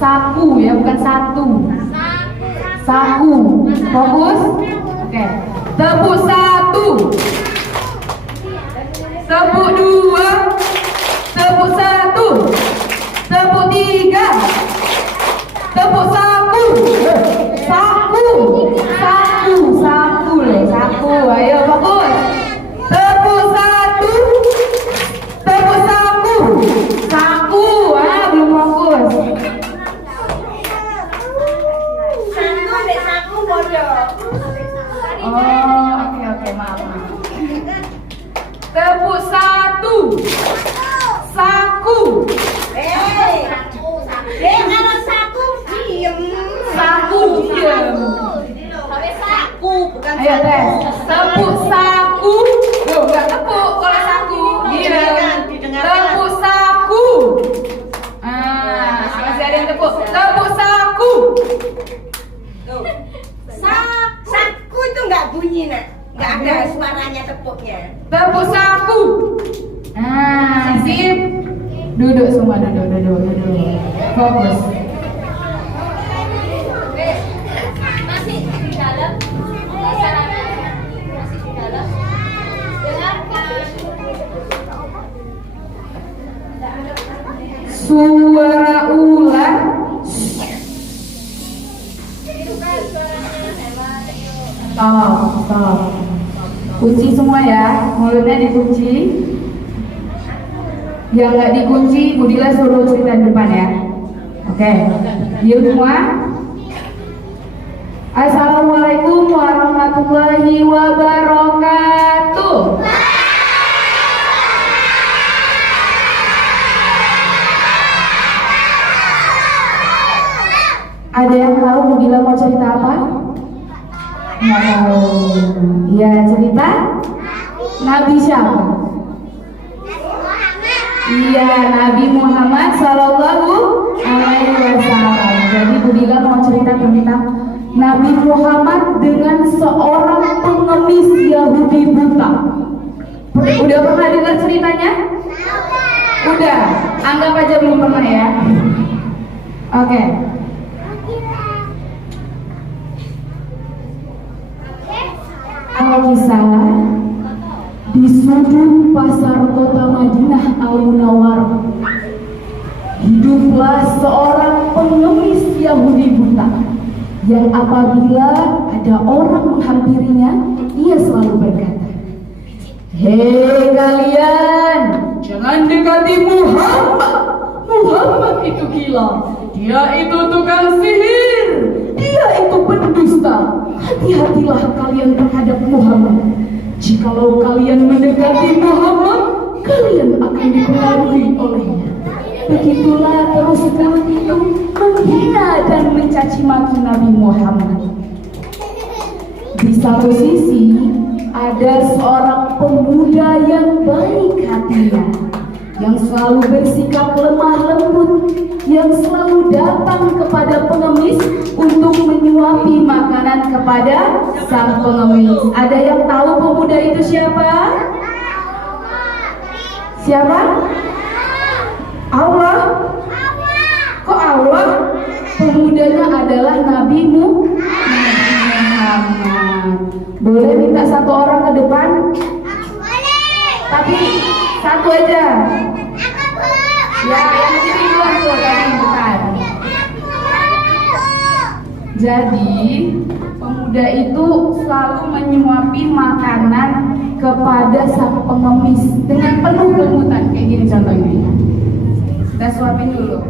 Saku ya, bukan satu. Saku. Fokus. Oke. Tepuk satu. Tepuk dua. Tepuk satu. Tepuk tiga. Tepuk saku. Saku. Saku. Saku loh. Saku. Ayo fokus. Tepuk satu. Tepuk saku. Saku. Belum fokus. Oh, oke, maaf. Tepuk satu. Saku. Kalau saku diem. Saku diem. Saku bukan Ayo tes. saku. Tepuk saku. Loh, enggak tepuk kalau saku. Diem. Tepuk saku. Masih ada yang tepuk. Tepuk saku. Saku itu nggak bunyi nak, nggak ada suaranya tepuknya. Tepuk saku. Sip. Duduk semua, duduk. Fokus. Masih di dalam, masih di dalam. Dengarkan. Suara ular. Stop. Kunci semua ya, mulutnya dikunci. Yang nggak dikunci, Budila suruh cerita di depan ya. Oke, yuk semua. Assalamualaikum warahmatullahi wabarakatuh. Ada yang tahu Budila mau cerita apa? Nggak tahu. Ya, cerita Nabi siapa? Iya, Nabi Muhammad Sallallahu Alaihi Wasallam. Jadi Budila mau cerita tentang Nabi Muhammad dengan seorang pengemis Yahudi buta. Udah pernah dengar ceritanya? Udah, anggap aja belum pernah ya. Oke. Alkisah di sudut pasar kota Madinah Al-Munawwarah hiduplah seorang pengemis Yahudi buta yang apabila ada orang menghampirinya, ia selalu berkata, "Hei kalian, jangan dekati Muhammad. Muhammad itu gila. Dia itu tukang sihir. Dia itu pendusta. Hati-hatilah kalian terhadap Muhammad. Jikalau kalian mendekati Muhammad, kalian akan dipengaruhi olehnya." Begitulah terus mulut itu menghina dan mencaci maki Nabi Muhammad. Di satu sisi ada seorang pemuda yang baik hatinya, yang selalu bersikap lemah lembut, yang selalu datang kepada pengemis untuk menyuapi makanan kepada sang pengemis. Ada yang tahu pemuda itu siapa? Siapa? Allah. Kok Allah? Pemudanya adalah Nabi Muhammad. Boleh minta satu orang ke depan? Tapi satu aja. Ya, yang di luar tuh tadi bukan. Jadi pemuda itu selalu menyuapi makanan kepada sang pengemis dengan penuh kelembutan. Kayak gini contohnya. Kita suapin dulu.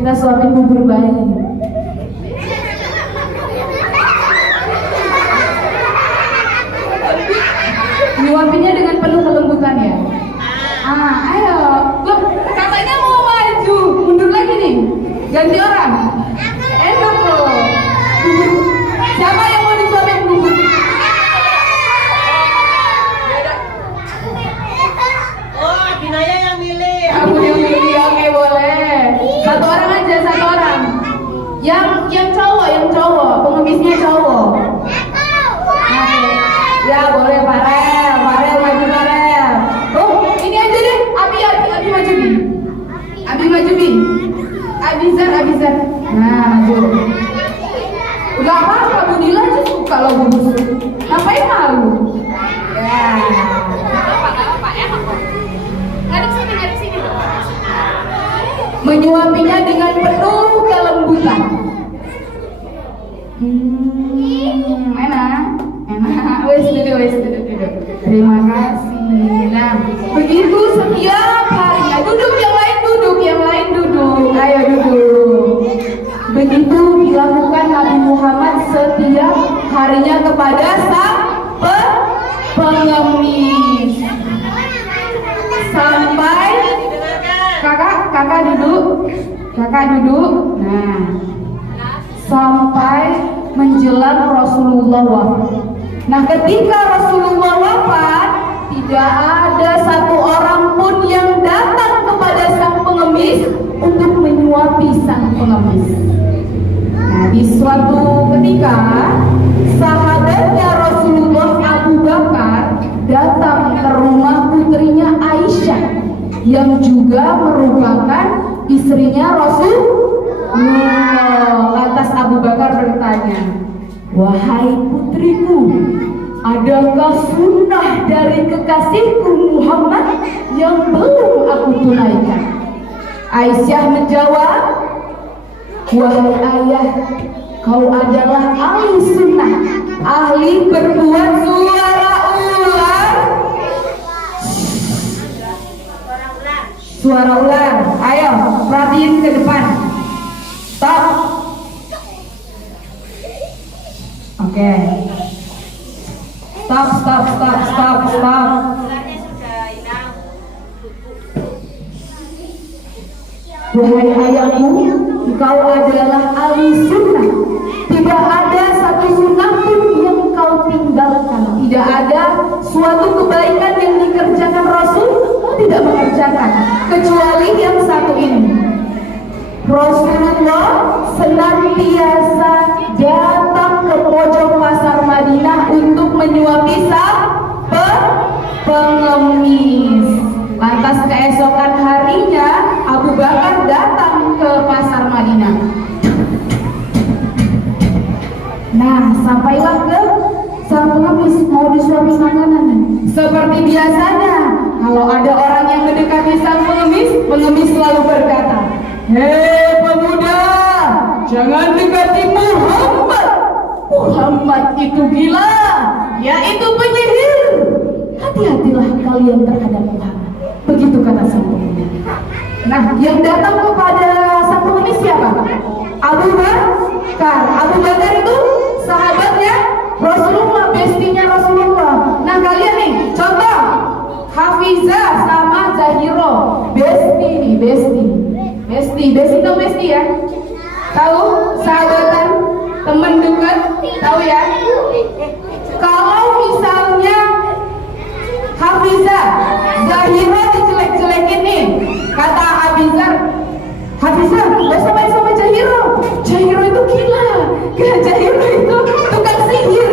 Kita suapin bubur bayi. Nyuapinnya dengan penuh kelembutan ya. Ayo. Loh, katanya mau maju. Mundur lagi nih. Ganti orang. Enak loh. Siapa yang mau disuapin bubur? Oh, Binaya yang milih. Aku yang milih. Oke, boleh. Satu orang aja, satu orang. Yang cowok, pengemisnya cowok. Oke. Ya, boleh Farel maju Farel. Oh, ini aja deh. Abi maju Bi. Abi maju Bi. Abi Abizar. Nah, maju. Gak apa-apa, Bu Dila aja suka loh bungkus. Ngapain malu? Ya. Apa ya? Ngadep sini. Menyuapinya dengan penuh kelembutan. Enak. Wes duduk. Terima kasih. Nah, begitu setiap harinya. Duduk, yang lain duduk. Ayo duduk. Begitu dilakukan Nabi Muhammad setiap harinya kepada sang pengemis. Sampai kakak duduk. Nah, sampai menjelang Rasulullah wafat. Nah, ketika Rasulullah wafat, tidak ada satu orang pun yang datang kepada sang pengemis untuk menyuapi sang pengemis. Nah, di suatu ketika sahabatnya Rasulullah Abu Bakar datang ke rumah putrinya Aisyah yang juga merupakan istrinya Rasulullah. Lantas Abu Bakar bertanya, "Wahai putriku, adakah sunnah dari kekasihku Muhammad yang belum aku tunaikan?" Aisyah menjawab, "Wahai ayah, kau adalah ahli sunnah, ahli berbuat suara ular. Ayo, perhatiin ke depan. Stop. Oke. Stop. Wahai ayahku, engkau adalah ahli sunnah. Tidak ada satu sunnah pun yang kau tinggalkan. Tidak ada suatu kebaikan yang dikerjakan Rasul tidak mengerjakan, kecuali yang satu ini. Rasulullah senantiasa datang ke pojok pasar Madinah untuk menyuapi sang pengemis. Lantas keesokan harinya Abu Bakar datang ke pasar Madinah. Nah, sampailah ke sang pengemis, mau disuapi makanan. Seperti biasanya, kalau ada orang yang mendekati sang pengemis, pengemis selalu berkata, "Hei pemuda, jangan dekati Muhammad. Muhammad itu gila, yaitu penyihir. Hati-hatilah kalian terhadap Muhammad." Begitu kata sang pemuda. Nah, yang datang kepada sang pengemis siapa? Abu Bakar. Abu Bakar itu sahabatnya Rasulullah, bestinya Rasulullah. Nah, kalian nih, contoh Hafizah sama Zahiro, besti tahu besti ya? Tahu? Sahabatan, teman dekat, tahu ya? Kalau misalnya Hafizah, Zahiro dijelek-jelekin nih, kata Hafizah, gak usah main sama Zahiro itu gila, Zahiro itu tukang sihir.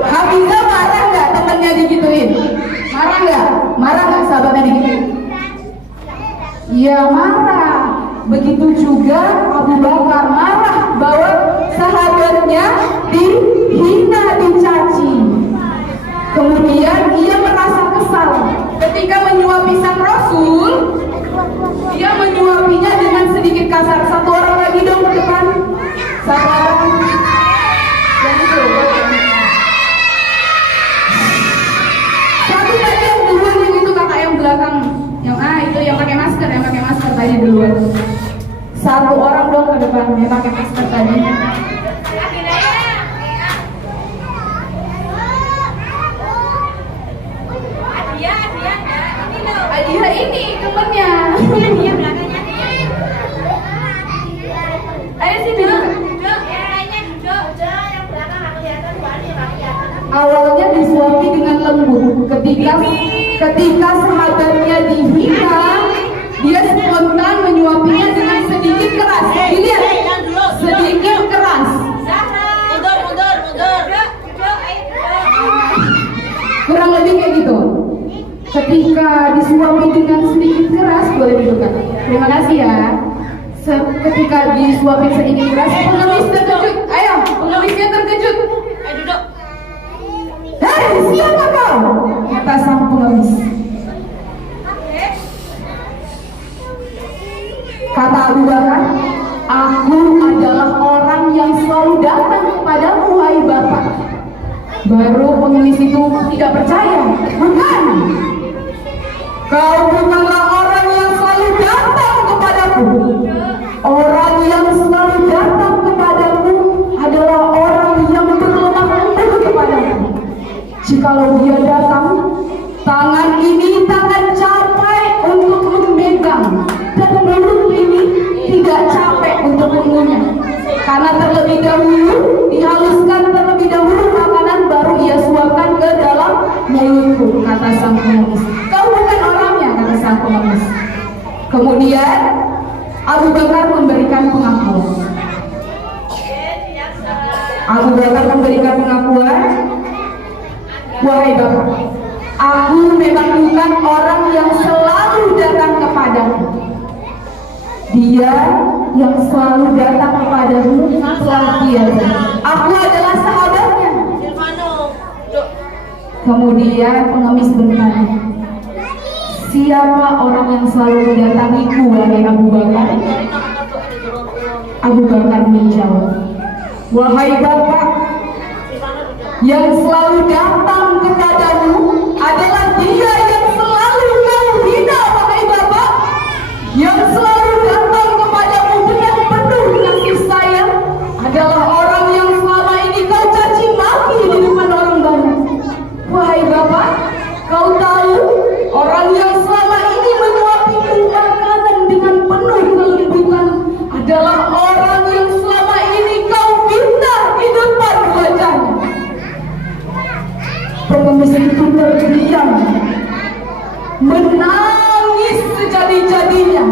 Hafizah marah nggak temennya digituin? Marah nggak sahabatnya digituin? Ya marah. Begitu juga Abu Bakar marah bahwa sahabatnya dihina, dicaci. Kemudian ia merasa kesal ketika menyuapi sang Rasul. Dia menyuapinya dengan sedikit kasar. Satu orang lagi dong ke depan. Satu orang. Dan itu. Satu tadi yang duluan yang itu, kakak yang belakang. Itu yang pakai masker tadi duluan. Satu orang dong ke depan yang pakai masker tadi. Adia ini temennya. Dia belakangnya. Ayo sini. Duduk, yang lainnya duduk. Yang belakang aku kelihatan, awalnya disuapi dengan lembut. Ketika sahabatnya dihina, dia spontan menyuapinya dengan sedikit keras. Dilihat, sedikit keras. Mundur. Kurang lebih kayak gitu. Ketika disuapi dengan sedikit keras, boleh duduk. Terima kasih ya. Ketika disuapin seingin keras, pengemis terkejut. Ayo, pengemisnya terkejut. Ayo duduk. Hei, siapa kau? Kata sang pengemis. Kata Abu Bakar, aku adalah orang yang selalu datang kepadamu, wahai Bapak. Baru pengemis itu tidak percaya. Bukan. Kau bukanlah orang yang selalu datang kepadaku. Orang yang selalu datang kepadaku adalah orang yang berlemah lembut kepadaku. Jikalau dia datang, tangan ini tangan capek untuk memegang, dan mulut ini tidak capek untuk mengunyah. Karena terlebih dahulu dihaluskan terlebih dahulu makanan, baru ia suapkan ke dalam mulutku, kata sang pengemis. Kau bukan orangnya, kata sang pengemis. Kemudian Abu Bakar memberikan pengakuan. Abu Bakar memberikan pengakuan, wahai Bapak, aku memang bukan orang yang selalu datang kepadamu. Dia yang selalu datang kepadamu telah biasa. Aku adalah sahabatnya. Kemudian pengemis bertanya, siapa orang yang selalu mendatangiku, wahai Abu Bakar? Abu Bakar menjawab, wahai Bapak, yang selalu datang kepadamu adalah dia yang selalu kau hina, wahai Bapak. Yang selalu datang kepadamu dengan penuh kasih sayang adalah orang yang selama ini kau caci maki di depan orang banyak. Wahai Bapak, kau tahu orang yang selama ini menyuapimu makanan dengan penuh kelembutan adalah orang yang selama ini kau fitnah di depan wajahnya. Pengemis itu terdiam, menangis sejadi-jadinya.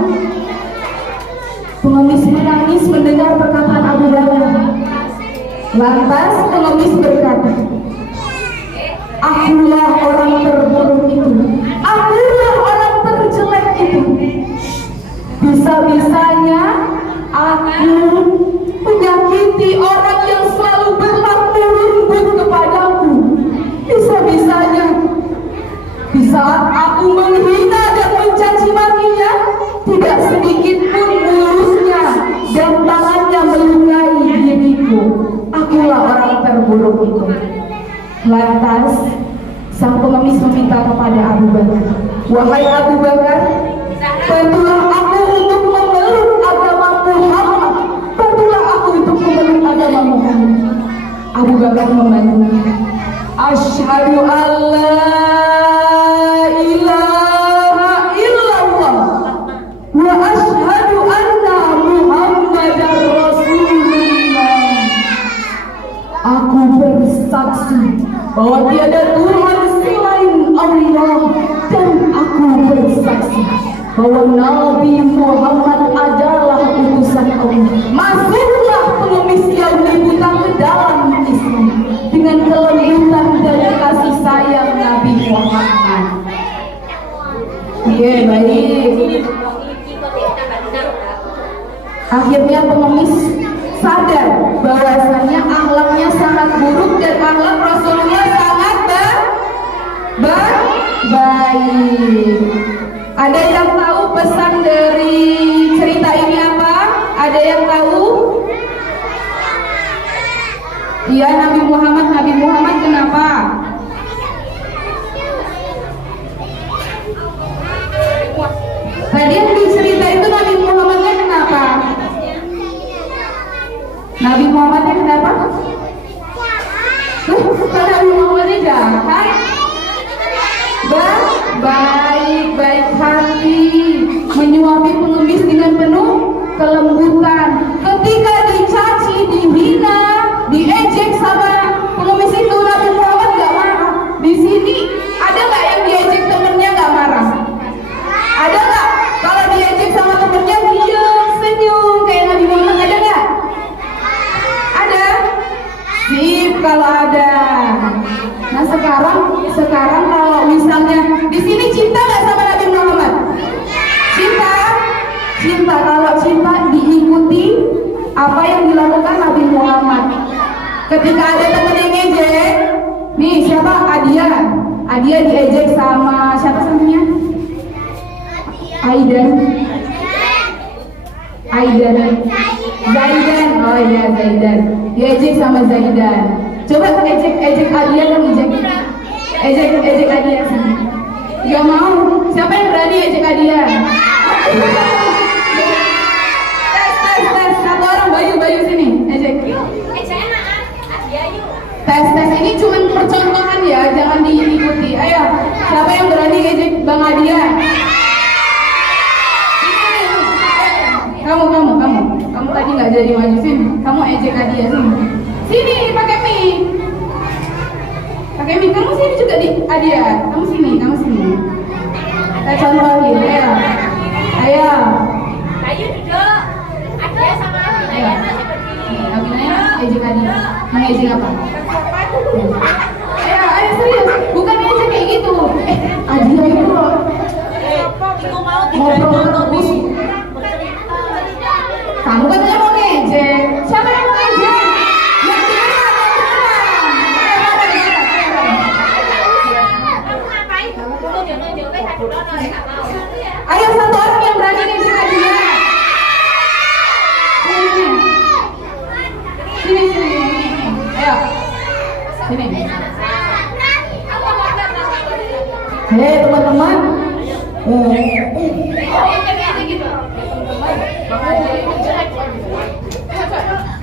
Pengemis menangis mendengar perkataan Abu Bakar. Lantas pengemis berkata, akulah orang terburuk itu, akulah orang terjelek itu. Bisa-bisanya aku menyakiti orang yang selalu berlaku lembut kepadaku. Bisa-bisanya di saat aku menghina dan mencaci makinya, tidak sedikit pun mulusnya dan tangannya melukai diriku. Akulah orang terburuk itu. Lantas sang pengemis meminta kepada Abu Bakar, wahai Abu Bakar, bantulah aku untuk memeluk agama Muhammad. Bantulah aku untuk memeluk agama Muhammad. Abu Bakar membantu. Asyhadu an la ilaha illallah wa asyhadu anna Muhammadar Rasulullah. Aku bersaksi bahwa tiada Tuhan selain Allah, dan aku bersaksi bahwa Nabi Muhammad adalah utusan Allah. Masuklah pengemis Yahudi buta ke dalam Islam dengan kelembutan dan kasih sayang Nabi Muhammad. Iya, baik. Akhirnya pengemis sadar bahwasanya akhlaknya sangat buruk dan akhlak Rasulullah sangat baik. Ada yang tahu pesan dari cerita ini apa? Ada yang tahu? Iya, Nabi Muhammad kenapa? Tadi yang dicerita itu Nabi Muhammadnya kenapa? Nabi Muhammadnya kenapa? Nabi Muhammadnya jahat? Baik hati, menyuapi pengemis dengan penuh kelembutan. Ketika dicaci, dihina, diejek sama pengemis itu, Nabi Muhammad gak marah. Di sini ada nggak yang diejek temennya gak marah? Ada nggak? Kalau diejek sama temennya diam, senyum kayak Nabi Muhammad, ada nggak? Ada? Sip kalau ada. Nah sekarang kalau misalnya di sini cinta nggak sama Nabi Muhammad? Cinta. Kalau cinta ketika ada temen yang ngejek, nih siapa? Adia diejek sama siapa namanya? Zaidan. Oh iya Zaidan. Diejek sama Zaidan. Coba ejek Adia dan ejek Adia sini. Gak mau. Siapa yang berani ejek Adia? Tes. Satu orang Bayu sini. Ejek. Tes ini cuma percontohan ya, jangan diikuti. Ayo, siapa yang berani ejek Bang Adia? Kamu tadi nggak jadi maju sini. Kamu ejek Adia sini. Sini pakai mic. Kamu sini juga di Adia. Kamu sini. Kita contohin. Ayo. Ayo duduk. Adia sama Abinaya seperti. Abinaya ejek Adia. Mengejek apa? Ayo serius. Bukan ejek kayak gitu. Adia itu loh. Ngobrol. Kamu katanya mau ngejek. Siapa yang mau ngejek? Yang tidak. Ayo satu orang yang berani ngejek Adia. Sini. Ayo. Sini. Hei teman-teman.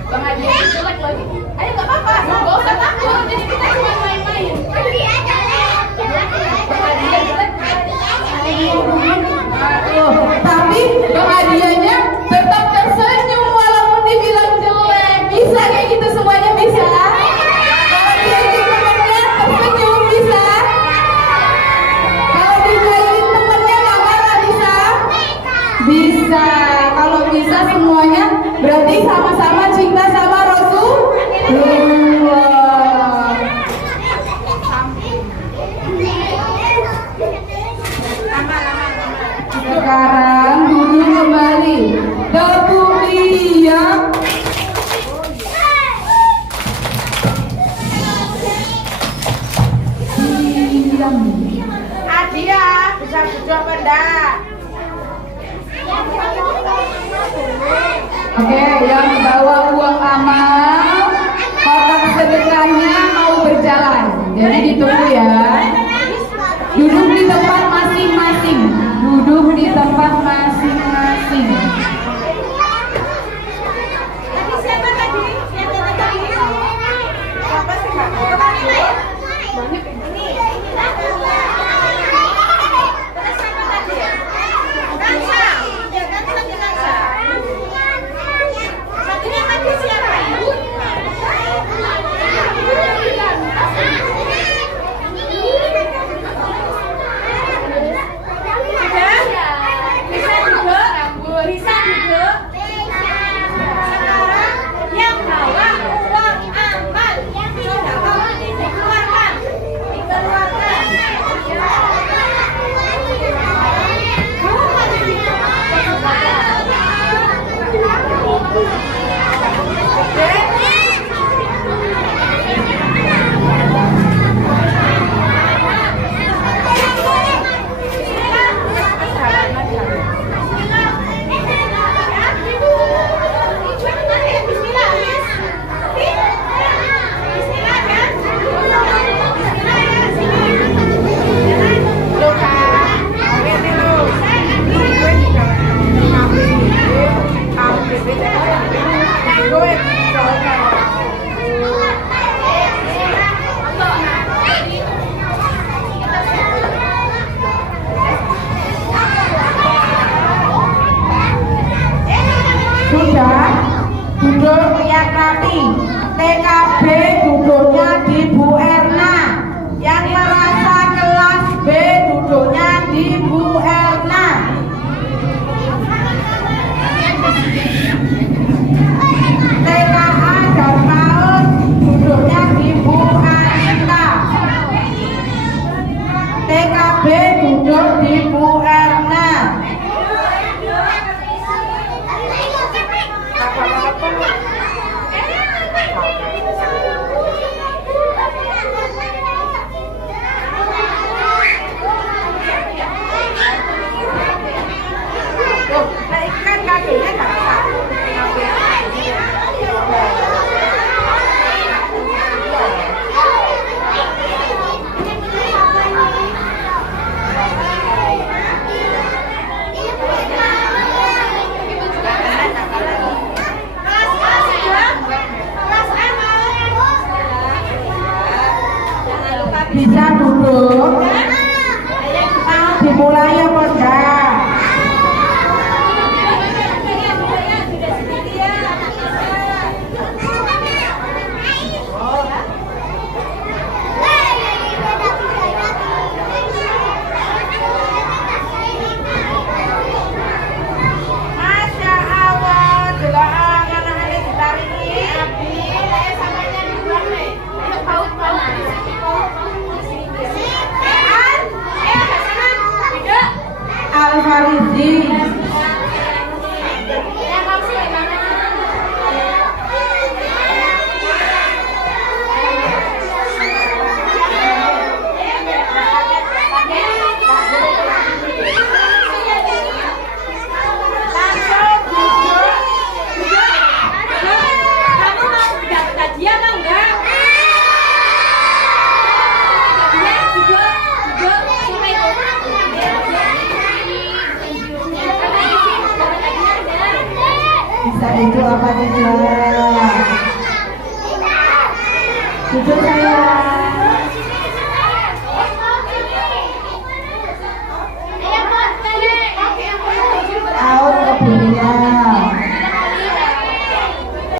Bang Adia jelek lagi. Ayo nggak apa-apa, nggak usah takut. Jadi kita cuma main-main. Tapi Bang Adianya tetap tersenyum walaupun dibilang jelek. Bisa kayak gitu semuanya bisa. Kalau dia temennya tersenyum bisa. Kalau dijailin temennya nggak marah bisa. Bisa. Kalau bisa semuanya berarti sama-sama cinta sama Rasulullah. Sekarang duduk kembali. Tepuk diam. Diam. Adia bisa duduk apa enggak? Oke, yang bawa uang amal, kotak sedekahnya mau berjalan. Jadi ditunggu ya. Duduk di tempat masing-masing. Siapa tadi? Siapa sih Mbak? Itu apa tidak? Jujur saya